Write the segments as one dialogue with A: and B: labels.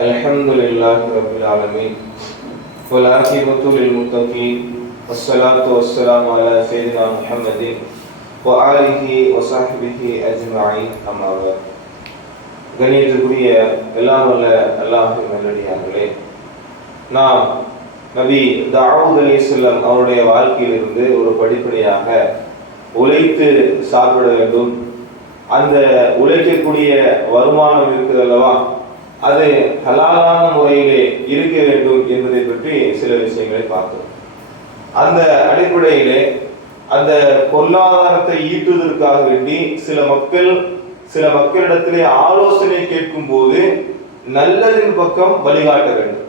A: الحمد لله رب العالمين والعاقبة للمتقين والصلاة والسلام على سيدنا محمد وآله وصحبه أجمعين أما بعد கணியத்துக்குரிய எல்லாம் வல்ல அல்லாஹின் நல்லடியார்களே நாம் நபி தாவூத் அலி செல்லம் அவருடைய வாழ்க்கையிலிருந்து ஒரு படிப்படியாக உழைத்து சாப்பிட வேண்டும் அந்த உழைக்கக்கூடிய வருமானம் இருக்குது அல்லவா அது ஹலாலான முறையிலே இருக்க வேண்டும் என்பதை பற்றி சில விஷயங்களை பார்த்தோம். அந்த அடிப்படையிலே அந்த பொருளாதாரத்தை ஈட்டுவதற்காக வேண்டி சில மக்கள் சில மக்களிடத்திலே ஆலோசனை கேட்கும் போது நல்லதின் பக்கம் வழிகாட்ட வேண்டும்.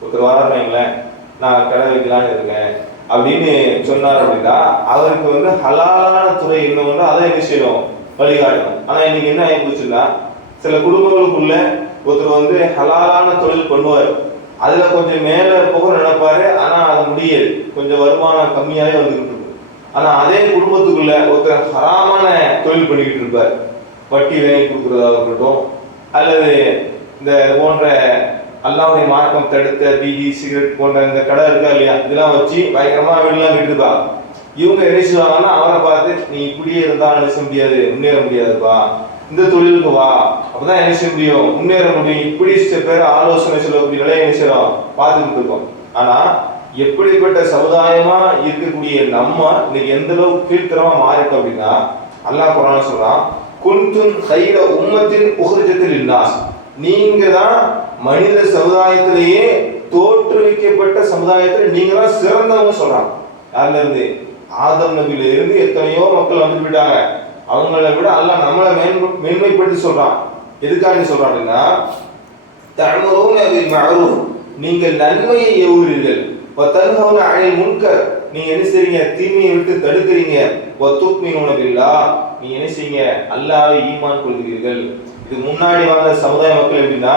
A: ஒருத்தர் வராங்களேன் நான் கடை வைக்கலான்னு இருக்கேன் அப்படின்னு சொன்னார் அப்படின்னா அவருக்கு வந்து ஹலாலான துறை என்ன ஒன்று அதை என்ன செய்யணும்? வழிகாட்டணும். ஆனா இன்னைக்கு என்ன ஆகி போச்சுன்னா சில குடும்பங்களுக்குள்ள ஒருத்தர் வந்து ஹலாலான தொழில் பண்ணுவார். அதில் கொஞ்சம் மேலே போக நினைப்பாரு ஆனால் அது முடியாது கொஞ்சம் வருமானம் கம்மியாகவே வந்துக்கிட்டு இருக்கும் ஆனால் அதே குடும்பத்துக்குள்ள ஒருத்தர் ஹராமான தொழில் பண்ணிக்கிட்டு இருப்பார். வட்டி வாங்கி கொடுக்குறதா இருக்கட்டும் அல்லது இந்த போன்ற அல்லாவுடைய மார்க்கம் தடுத்த பீடி சிகரெட் போன்ற இந்த கடை இருக்கா இல்லையா? இதெல்லாம் வச்சு பயங்கரமாக வீடுலாம் விட்டுருப்பாங்க இவங்க என்ன செய்வாங்கன்னா அவரை பார்த்து நீ இப்படியே இருந்தால் என்ன செய்ய முடியாது? முன்னேற முடியாதுப்பா. இந்த தொழிலுக்கு வா. அப்பதான் என்ன செய்ய முடியும்? முன்னேற முடியும். இப்படி சில பேர் ஆலோசனை சொல்லக்கூடிய என்ன செய்யறோம் பார்த்துக்கிட்டு இருக்கோம் ஆனா எப்படிப்பட்ட சமுதாயமா இருக்கக்கூடிய நம்ம இன்னைக்கு எந்த அளவுக்கு கீழ்த்தரமா மாறிட்டோம் அப்படின்னா அல்லாஹ் குரான் சொல்றான் குன்துன் கையில உம்மத்தின் உகஜத்தில் இன்னாஸ். நீங்க தான் மனித சமுதாயத்திலேயே தோற்றுவிக்கப்பட்ட சமுதாயத்தில் நீங்க தான் சிறந்தவங்க சொல்றாங்க அதுல இருந்து? ஆதம் நபியில இருந்து எத்தனையோ மக்கள் வந்து விட்டாங்க அவங்கள விட அல்ல நம்மளை மேன் மேன்மைப்படுத்தி சொல்றான். எதுக்காக சொல்றான் அப்படின்னா தஅமுரூன நீங்கள் நன்மையை ஏவுகிறீர்கள் வதன்ஹவுன அனில் முன்கர். நீங்க என்ன செய்றீங்க? தீமையை விட்டு தடுக்கிறீங்க. வதுக்மினூன உணவில்லா நீங்க என்ன செய்யுங்க அல்லாஹ்வை ஈமான் கொள்கிறீர்கள். இது முன்னாடி வாழ்ந்த சமுதாய மக்கள் எப்படின்னா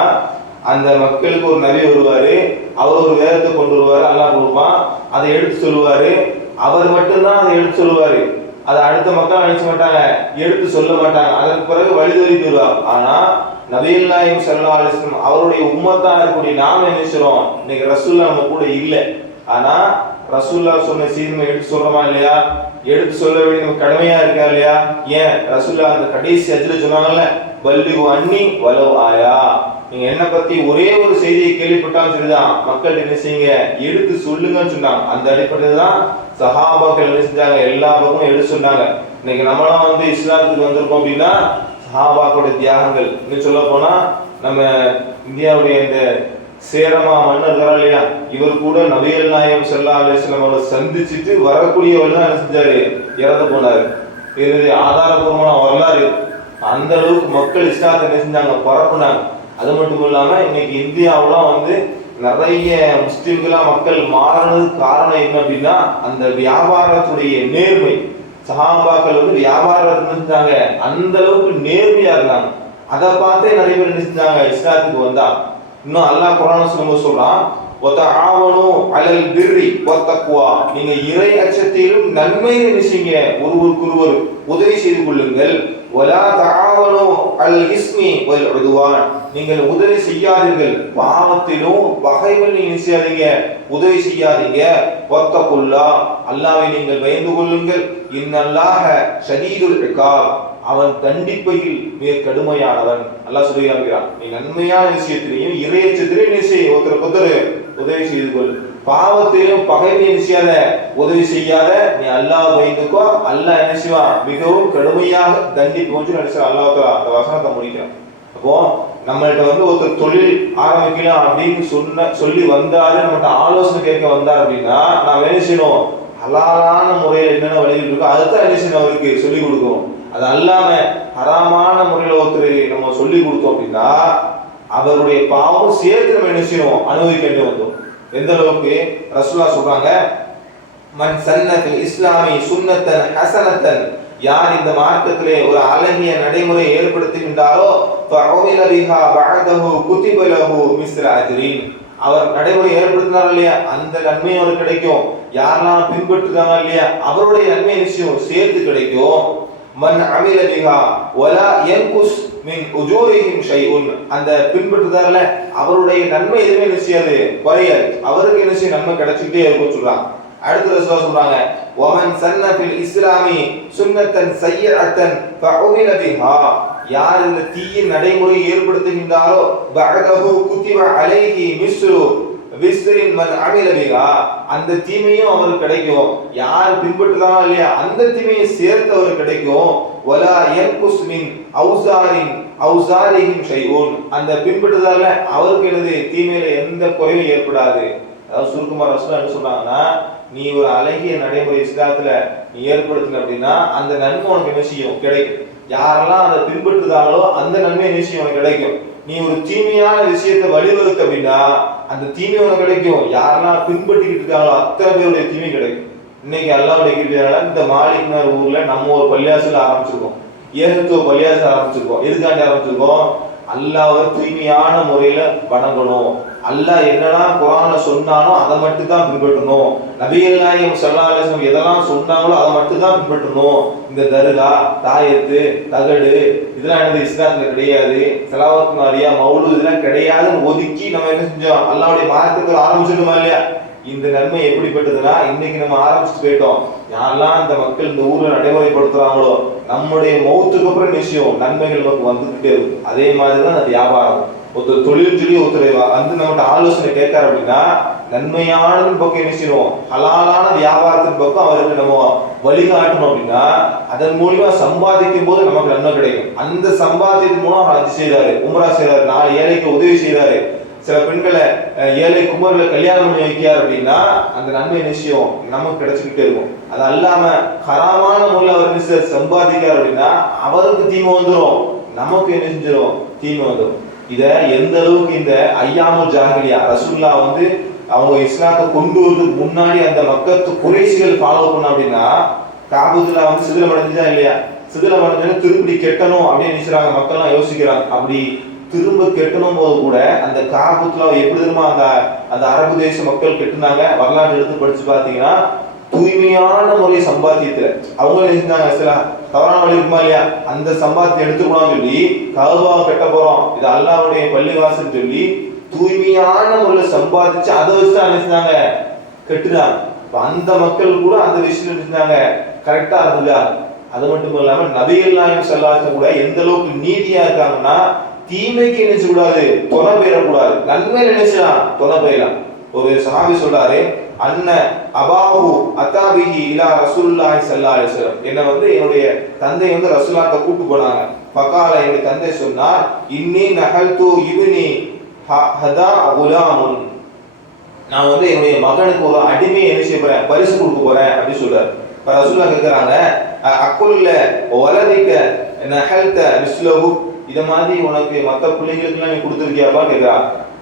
A: அந்த மக்களுக்கு ஒரு நபி வருவாரு. அவர் ஒரு வேதத்தை கொண்டு வருவாரு. அல்லா கொடுப்பான். அதை எடுத்து சொல்லுவாரு. அவர் மட்டும்தான் அதை எடுத்து சொல்லுவாரு. அதை அடுத்த மக்கள் நினைச்ச மாட்டாங்க எடுத்து சொல்ல மாட்டாங்க. அதற்கு பிறகு வழிதொறி பெறுவார் ஆனா நபிகள் நாயம் சல்லா அலிஸ்லம் அவருடைய உம்மத்தா இருக்கக்கூடிய நாம என்ன செய்றோம்? இன்னைக்கு ரசூல்லா நம்ம கூட இல்லை. ஆனா ரசூல்லா சொன்ன சீர்மை எடுத்து சொல்றோமா இல்லையா? எடுத்து சொல்ல வேண்டிய நம்ம கடமையா இருக்கா இல்லையா? ஏன்? ரசூல்லா அந்த கடைசி அஜில சொன்னாங்கல்ல பல்லி அண்ணி வலவ் ஆயா. நீங்க என்ன பத்தி ஒரே ஒரு செய்தியை கேள்விப்பட்டாலும் சரிதான். மக்கள் என்ன செய்யுங்க? எடுத்து சொல்லுங்கன்னு சொன்னாங்க. அந்த அடிப்படையில் தான் சஹாபாக்கள் என்ன செஞ்சாங்க? எல்லா பக்கமும் எடுத்து சொன்னாங்க. இன்னைக்கு நம்மளாம் வந்து இஸ்லாத்துக்கு வந்திருக்கோம் அப்படின்னா சஹாபாக்களுடைய தியாகங்கள். இன்னும் சொல்ல போனா நம்ம இந்தியாவுடைய இந்த சேரமா மன்னர் இல்லையா? இவர் கூட நபிகள் நாயம் செல்லா அலிஸ்லாம் அவரை சந்திச்சுட்டு வரக்கூடியவர் தான் என்ன செஞ்சாரு? இறந்து போனாரு. இது ஆதாரபூர்வமான வரலாறு. அந்த அளவுக்கு மக்கள் இஸ்லாத்தை என்ன செஞ்சாங்க? பரப்புனாங்க. அது மட்டும் இல்லாமல் இன்னைக்கு இந்தியாவெலாம் வந்து நிறைய முஸ்லீம்களாக மக்கள் மாறினதுக்கு காரணம் என்ன அப்படின்னா அந்த வியாபாரத்துடைய நேர்மை. சஹாபாக்கள் வந்து வியாபாரம் செஞ்சாங்க அந்த அளவுக்கு நேர்மையா இருந்தாங்க. அதை பார்த்தே நிறைய பேர் நினைச்சாங்க இஸ்லாத்துக்கு வந்தா. இன்னும் அல்லாஹ் குரான் சொல்லும்போது சொல்றான் ஒத்தஆவனு அலல் பிரி ஒத்தக்குவா நீங்க இறை அச்சத்திலும் நன்மையை நினைச்சீங்க ஒருவருக்கு ஒருவர் உதவி செய்து கொள்ளுங்கள். ஒலா தாவனோ அல் இஸ்மி வல் உதுவான் நீங்கள் உதவி செய்யாதீர்கள். பாவத்திலும் பகைவல் நீங்க செய்யாதீங்க உதவி செய்யாதீங்க. வத்தகுல்லா அல்லாஹ்வை நீங்கள் பயந்து கொள்ளுங்கள். இன்னல்லாஹ ஷதீதுல் இகாப் அவன் தண்டிப்பையில் மிக கடுமையானவன். அல்லாஹ் சொல்லுகிறான் நீ நன்மையான விஷயத்திலையும் இறையச்சத்திலையும் நீ செய் ஒருத்தர் ஒருத்தர் உதவி செய்து கொள். பாவத்திலும் பகைமை செய்யாத உதவி செய்யாத நீ அல்லாஹ் வைத்துக்கோ. அல்லாஹ் என்ன செய்வான்? மிகவும் கடுமையாக தண்டிப்போம் நினைச்சா அல்லாஹ் அந்த வசனத்தை முடிக்கிறான். அப்போ நம்மள்கிட்ட வந்து ஒருத்தர் தொழில் ஆரம்பிக்கலாம் அப்படின்னு சொன்ன சொல்லி வந்தாரு நம்மகிட்ட ஆலோசனை கேட்க வந்தார் அப்படின்னா நான் என்ன செய்யணும் ஹலாலான முறையில் என்னென்ன வழிகள் இருக்கோ அதுதான் என்ன செய்யணும் அவருக்கு சொல்லி கொடுக்கணும். அது அல்லாம ஹராமான முறையில் ஒருத்தர் நம்ம சொல்லி கொடுத்தோம் அப்படின்னா அவருடைய பாவம் சேர்த்து நம்ம என்ன செய்யணும் அனுபவிக்க வேண்டிய வந்தோம் எந்த அளவுக்கு ரசுல்லா சொல்றாங்க? மன் சன்னத் இஸ்லாமி சுன்னத்தன் ஹசனத்தன். யார் இந்த மார்க்கத்திலே ஒரு அழகிய நடைமுறை ஏற்படுத்துகின்றாரோ அவர் நடைமுறை ஏற்படுத்தினார் இல்லையா? அந்த நன்மை அவர் கிடைக்கும். யாரெல்லாம் பின்பற்றுறாங்க இல்லையா? அவருடைய நன்மை நிச்சயம் சேர்த்து கிடைக்கும். மன் அமில பிஹா வலா யன்குஸ் மின் உஜூரிஹிம் ஷைஉன். அந்த பின்பற்றுதாரில் அவருடைய நன்மை எதுவுமே என்ன செய்யாது? குறையாது. அவருக்கு என்ன செய்ய நன்மை கிடைச்சிக்கிட்டே இருக்கும் சொல்றாங்க. அடுத்த ரசூலா சொல்றாங்க வமன் சன்ன ஃபில் இஸ்லாமி சுன்னத்தன் சய்யஅத்தன் ஃபஉமில பிஹா. யார் இந்த தீய நடைமுறை ஏற்படுத்துகின்றாரோ பஅதஹு குத்திப அலைஹி மிஸ்ரு. விஸ்ரின் மன் அமில அந்த தீமையும் அவருக்கு கிடைக்கும். யார் பின்பற்றுறாங்க இல்லையா அந்த தீமையை சேர்த்து அவருக்கு கிடைக்கும். வலா யன்குஸ் மின் அவுசாரின் அவுசாரிஹிம் செய்வோன் அந்த பின்பற்றுதால அவருக்கு எனது தீமையில எந்த குறைவும் ஏற்படாது. அதாவது சுருக்குமார் ரசூலா என்ன சொன்னாங்கன்னா நீ ஒரு அழகிய நடைமுறை இஸ்லாத்துல நீ ஏற்படுத்தின அப்படின்னா அந்த நன்மை உனக்கு என்ன செய்யும்? கிடைக்கும். யாரெல்லாம் அதை பின்பற்றுதாங்களோ அந்த நன்மை என்ன செய்யும்? உனக்கு கிடைக்கும். நீ ஒரு தீமையான விஷயத்தை வழிவகுக்க அப்படின்னா அந்த தீமை உனக்கு கிடைக்கும். யாரெல்லாம் பின்பற்றிக்கிட்டு இருக்காங்களோ அத்தனை பேருடைய தீமை கிடைக்கும். இன்னைக்கு அல்லாவுடைய கிருபியால இந்த மாலிக்னார் ஊர்ல நம்ம ஒரு பள்ளியாசல் ஆரம்பிச்சிருக்கோம். ஏகத்துவ பள்ளியாசல் ஆரம்பிச்சிருக்கோம். எதுக்காண்டி ஆரம்பிச்சிருக்கோம்? அல்லாவை தூய்மையான முறையில வணங்கணும். அல்லாஹ் என்னெல்லாம் குரான்ல சொன்னானோ அதை மட்டும் தான் பின்பற்றணும். நபிகள் நாயகம் ஸல்லல்லாஹு எதெல்லாம் சொன்னாங்களோ அதை மட்டும் தான் பின்பற்றணும். இந்த தர்கா தாயத்து தகடு இதெல்லாம் எனது இஸ்லாத்துல கிடையாது. செலாவத் மாரியா மௌலு இதெல்லாம் கிடையாதுன்னு ஒதுக்கி நம்ம என்ன செஞ்சோம்? அல்லாவுடைய மார்க்கத்தில் ஆரம்பிச்சிருக்கோமா இல்லையா? இந்த நன்மை எப்படிப்பட்டதுன்னா இன்னைக்கு நம்ம ஆரம்பிச்சுட்டு போயிட்டோம். யாரெல்லாம் இந்த மக்கள் இந்த ஊர்ல நடைமுறைப்படுத்துறாங்களோ நம்முடைய மௌத்துக்கு அப்புறம் விஷயம்? நன்மைகள் நமக்கு வந்துகிட்டே இருக்கும். அதே மாதிரி தான் அந்த வியாபாரம். ஒருத்தர் தொழில் சொல்லி ஒருத்தர் வந்து நம்மகிட்ட ஆலோசனை கேட்காரு அப்படின்னா நன்மையானது பக்கம் என்ன செய்யணும் ஹலாலான வியாபாரத்தின் பக்கம் அவருக்கு நம்ம வழிகாட்டணும் அப்படின்னா அதன் மூலியமா சம்பாதிக்கும் போது நமக்கு நன்மை கிடைக்கும். அந்த சம்பாத்தியத்தின் மூலம் அவர் அது செய்யறாரு உமரா செய்யறாரு நாலு ஏழைக்கு உதவி செய்யறாரு சில பெண்களை ஏழை குமரில் கல்யாணம் பண்ணி வைக்கிறார் அப்படின்னா அந்த நன்மை நிச்சயம் நமக்கு கிடைச்சிக்கிட்டே இருக்கும். அது அல்லாம ஹராமான முறையில் அவர் என்ன சம்பாதிக்கிறார் அப்படின்னா அவருக்கு தீமை வந்துடும் நமக்கு என்ன செஞ்சிடும் தீமை வந்துடும் இத எந்த அளவுக்கு இந்த ஐயாமு ஜாஹிலியா ரசூல்லா வந்து அவங்க இஸ்லாத்தை கொண்டு வரதுக்கு முன்னாடி அந்த மக்கத்து குறைசிகள் ஃபாலோ பண்ண அப்படின்னா காபுதுல்லா வந்து சிதிலம் அடைஞ்சுதான் இல்லையா? சிதிலம் அடைஞ்சு திருப்பி கெட்டணும் அப்படின்னு நினைச்சாங்க மக்கள்லாம் யோசிக்கிறாங்க. அப்படி திரும்ப கெட்டணும் போது கூட அந்த காபுத்துல எப்படி தெரியுமா அந்த அந்த அரபு தேச மக்கள் கெட்டினாங்க? வரலாற்று எடுத்து படிச்சு பார்த்தீங்கன்னா தூய்மையான முறை சம்பாத்தியத்துல. அவங்க என்ன செஞ்சாங்க சில தவறான வழி இருக்குமா இல்லையா? அந்த சம்பாத்தியம் எடுத்துக்கணும்னு சொல்லி கல்வாவை கட்ட போறோம். இது அல்லாவுடைய பள்ளிவாசல் சொல்லி தூய்மையான முறையில் சம்பாதிச்சு அதை வச்சு தான் என்ன செஞ்சாங்க? கெட்டுனாங்க அந்த மக்கள் கூட அந்த விஷயம் என்ன கரெக்டா இருந்தா அது மட்டும் இல்லாம நபிகள் நாயம் செல்லாத கூட எந்த அளவுக்கு நீதியா இருக்காங்கன்னா தீமைக்கு நினைச்சு கூடாது தொலை பெயரக்கூடாது. நன்மை நினைச்சலாம் தொலை பெயலாம் ஒரு சஹாபி சொல்றாரு அன்ன அபாஹு அத்தாபிஹி இலா ரசூல்லாஹி சல்லா அலைஹி வஸல்லம். வந்து என்னுடைய தந்தை வந்து ரசூலாட்ட கூட்டு போனாங்க. பக்கால என்னுடைய தந்தை சொன்னார் இன்னி நகல் தூ ஹ- ஹதா குலாமுன். நான் வந்து என்னுடைய மகனுக்கு ஒரு அடிமையை என்ன செய்ய போறேன் பரிசு கொடுக்க போறேன் அப்படின்னு சொல்றாரு. இப்ப ரசூலா கேக்குறாங்க அக்குள்ள அக்குல்ல வலதிக்க நகல்த மிஸ்லஹு? இதை மாதிரி உனக்கு மற்ற பிள்ளைங்களுக்குலாம் நீ கொடுத்துருக்கியாப்பா கேட்குறா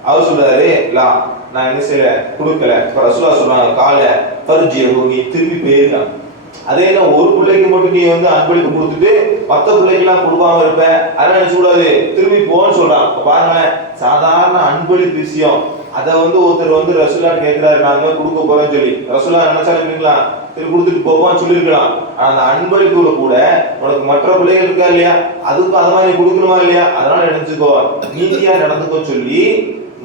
A: அவர் சொல்றாரு லா நான் என்ன செய்யல? கொடுக்கல. இப்போ ரசுலா சொல்றாங்க காலை பரிஜியகு நீ திரும்பி போயிருக்கான் அதே என்ன ஒரு பிள்ளைக்கு மட்டும் நீ வந்து அன்பளிப்பு கொடுத்துட்டு மற்ற பிள்ளைக்கெல்லாம் கொடுக்காம இருப்ப? அதெல்லாம் என்ன கூடாது திரும்பி போன்னு சொல்றான். இப்போ பாருங்களேன் சாதாரண அன்பளிப்பு விஷயம். அதை வந்து ஒருத்தர் வந்து ரசுலான்னு கேட்கிறாரு நாங்க கொடுக்க போறோம்னு சொல்லி. ரசுலா நினைச்சாலும் இருக்கலாம் திருப்பி கொடுத்துட்டு போப்பான்னு சொல்லியிருக்கலாம் ஆனா அந்த அன்பளிப்புல கூட உனக்கு மற்ற பிள்ளைகள் இருக்கா இல்லையா? அதுக்கும் அது மாதிரி கொடுக்கணுமா இல்லையா? அதனால நினைச்சுக்கோ. நீதியா நடந்துக்கோ சொல்லி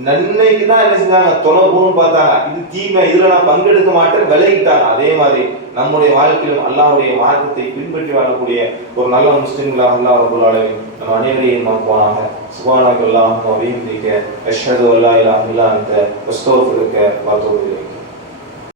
A: நன்மைக்கு தான் என்ன செஞ்சாங்க? தொலை போகணும்னு பார்த்தாங்க. இது தீமை இதுல நான் பங்கெடுக்க மாட்டேன் விலகிட்டாங்க. அதே மாதிரி நம்முடைய வாழ்க்கையிலும் அல்லாவுடைய மார்க்கத்தை பின்பற்றி வாழக்கூடிய ஒரு நல்ல முஸ்லிம்களாக அல்லாஹ் ரபுல் ஆலமீன் நம்ம அனைவரையும் மாக்குவானாக சுபானக அல்லாஹ் வபீந்திக்க அஷ்ஹது அல்லா இலாஹ இல்லா அந்த அஸ்தக்ஃபிருக்க வ